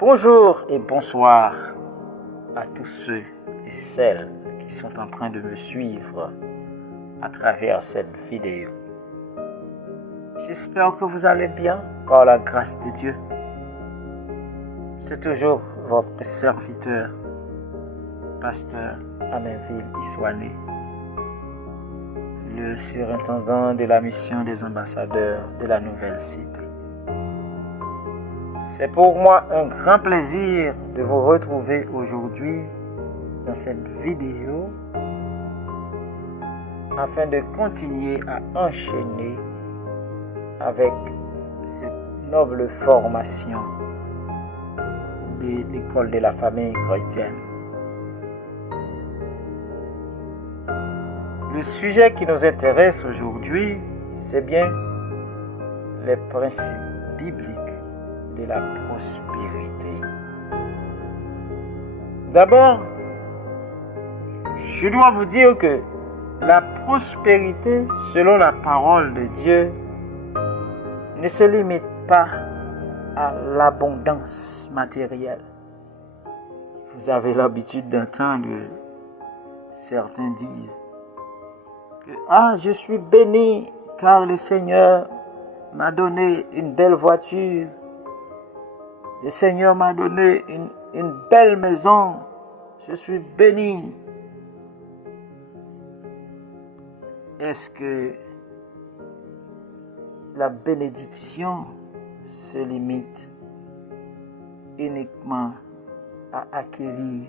Bonjour et bonsoir à tous ceux et celles qui sont en train de me suivre à travers cette vidéo. J'espère que vous allez bien par la grâce de Dieu. C'est toujours votre serviteur, pasteur Amenville Issoané, le surintendant de la mission des ambassadeurs de la Nouvelle Cité. C'est pour moi un grand plaisir de vous retrouver aujourd'hui dans cette vidéo afin de continuer à enchaîner avec cette noble formation de l'école de la famille chrétienne. Le sujet qui nous intéresse aujourd'hui, c'est bien les principes bibliques de la prospérité. D'abord, je dois vous dire que la prospérité, selon la parole de Dieu, ne se limite pas à l'abondance matérielle. Vous avez l'habitude d'entendre certains disent que je suis béni car le Seigneur m'a donné une belle voiture. Le Seigneur m'a donné une belle maison. Je suis béni. Est-ce que la bénédiction se limite uniquement à acquérir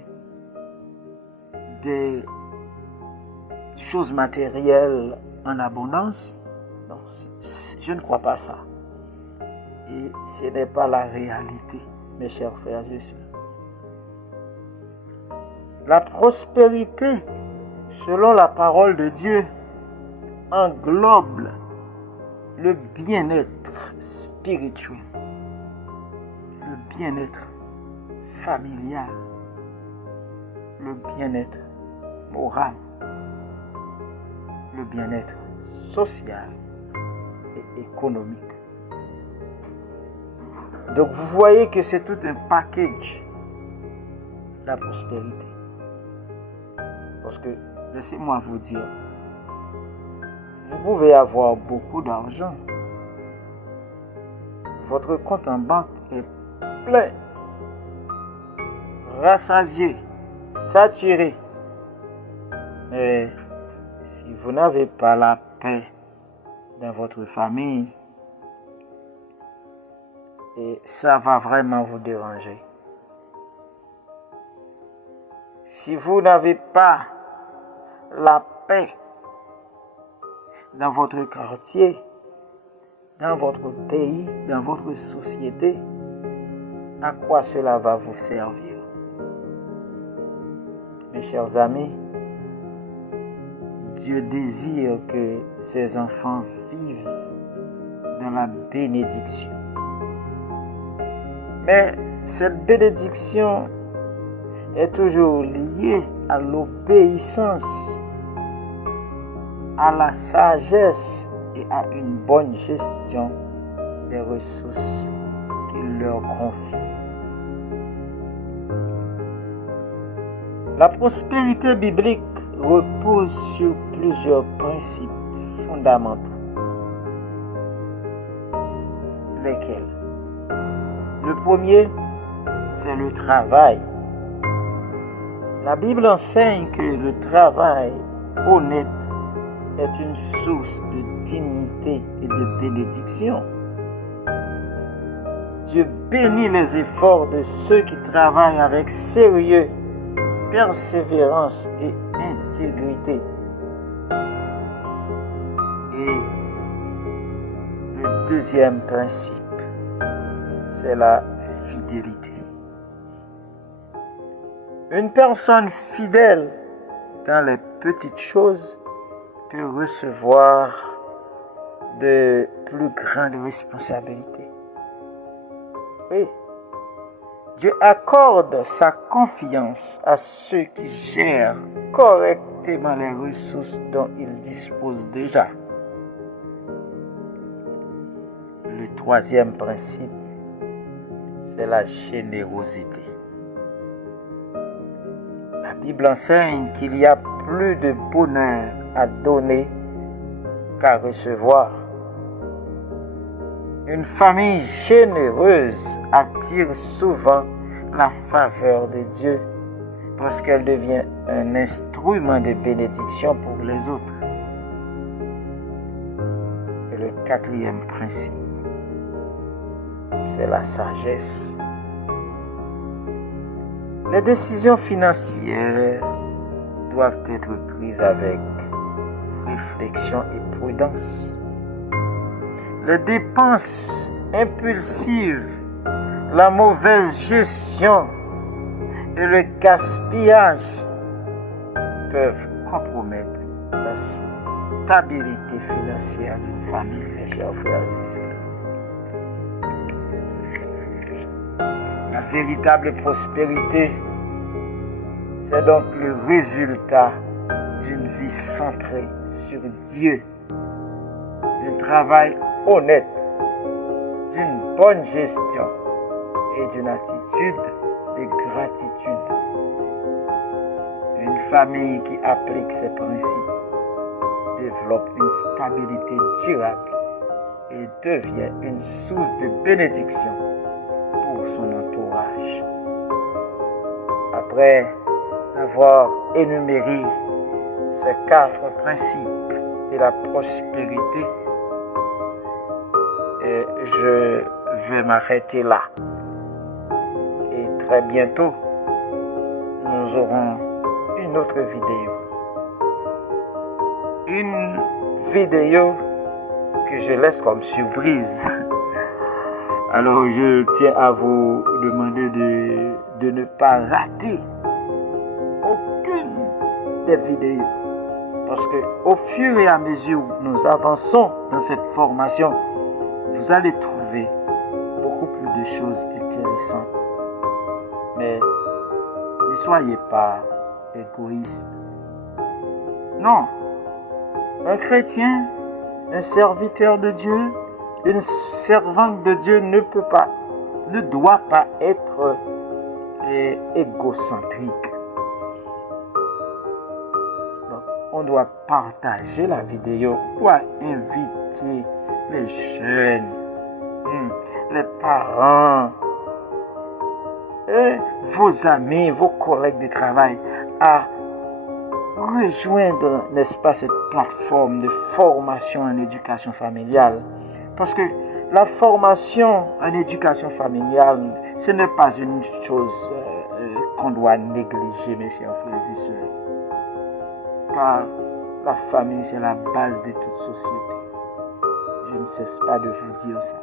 des choses matérielles en abondance? Non, je ne crois pas ça. Et ce n'est pas la réalité, mes chers frères et sœurs. La prospérité, selon la parole de Dieu, englobe le bien-être spirituel, le bien-être familial, le bien-être moral, le bien-être social et économique. Donc vous voyez que c'est tout un package, la prospérité. Parce que, laissez-moi vous dire, vous pouvez avoir beaucoup d'argent. Votre compte en banque est plein, rassasié, saturé. Mais si vous n'avez pas la paix dans votre famille, et ça va vraiment vous déranger. Si vous n'avez pas la paix dans votre quartier, dans votre pays, dans votre société, à quoi cela va vous servir? Mes chers amis, Dieu désire que ses enfants vivent dans la bénédiction. Mais cette bénédiction est toujours liée à l'obéissance, à la sagesse et à une bonne gestion des ressources qu'il leur confie. La prospérité biblique repose sur plusieurs principes fondamentaux. Lesquels? Le premier, c'est le travail. La Bible enseigne que le travail honnête est une source de dignité et de bénédiction. Dieu bénit les efforts de ceux qui travaillent avec sérieux, persévérance et intégrité. Et le deuxième principe, c'est la fidélité. Une personne fidèle dans les petites choses peut recevoir de plus grandes responsabilités. Oui, Dieu accorde sa confiance à ceux qui gèrent correctement les ressources dont ils disposent déjà. Le troisième principe, c'est c'est la générosité. La Bible enseigne qu'il y a plus de bonheur à donner qu'à recevoir. Une famille généreuse attire souvent la faveur de Dieu parce qu'elle devient un instrument de bénédiction pour les autres. Et le quatrième principe, c'est la sagesse. Les décisions financières doivent être prises avec réflexion et prudence. Les dépenses impulsives, la mauvaise gestion et le gaspillage peuvent compromettre la stabilité financière d'une famille, mes chers frères et sœurs. La véritable prospérité, c'est donc le résultat d'une vie centrée sur Dieu, d'un travail honnête, d'une bonne gestion et d'une attitude de gratitude. Une famille qui applique ces principes développe une stabilité durable et devient une source de bénédiction pour son entourage. Après avoir énuméré ces 4 principes de la prospérité, et je vais m'arrêter là. Et très bientôt, nous aurons une autre vidéo. Une vidéo que je laisse comme surprise. Alors je tiens à vous demander de ne pas rater aucune des vidéos. Parce que au fur et à mesure où nous avançons dans cette formation, vous allez trouver beaucoup plus de choses intéressantes. Mais ne soyez pas égoïste. Non. Un chrétien, un serviteur de Dieu, une servante de Dieu ne doit pas être égocentrique. Donc, on doit partager la vidéo, on doit inviter les jeunes, les parents, et vos amis, vos collègues de travail à rejoindre, n'est-ce pas, cette plateforme de formation en éducation familiale. Parce que la formation en éducation familiale, ce n'est pas une chose qu'on doit négliger, mes chers frères et sœurs. Car la famille, c'est la base de toute société. Je ne cesse pas de vous dire ça.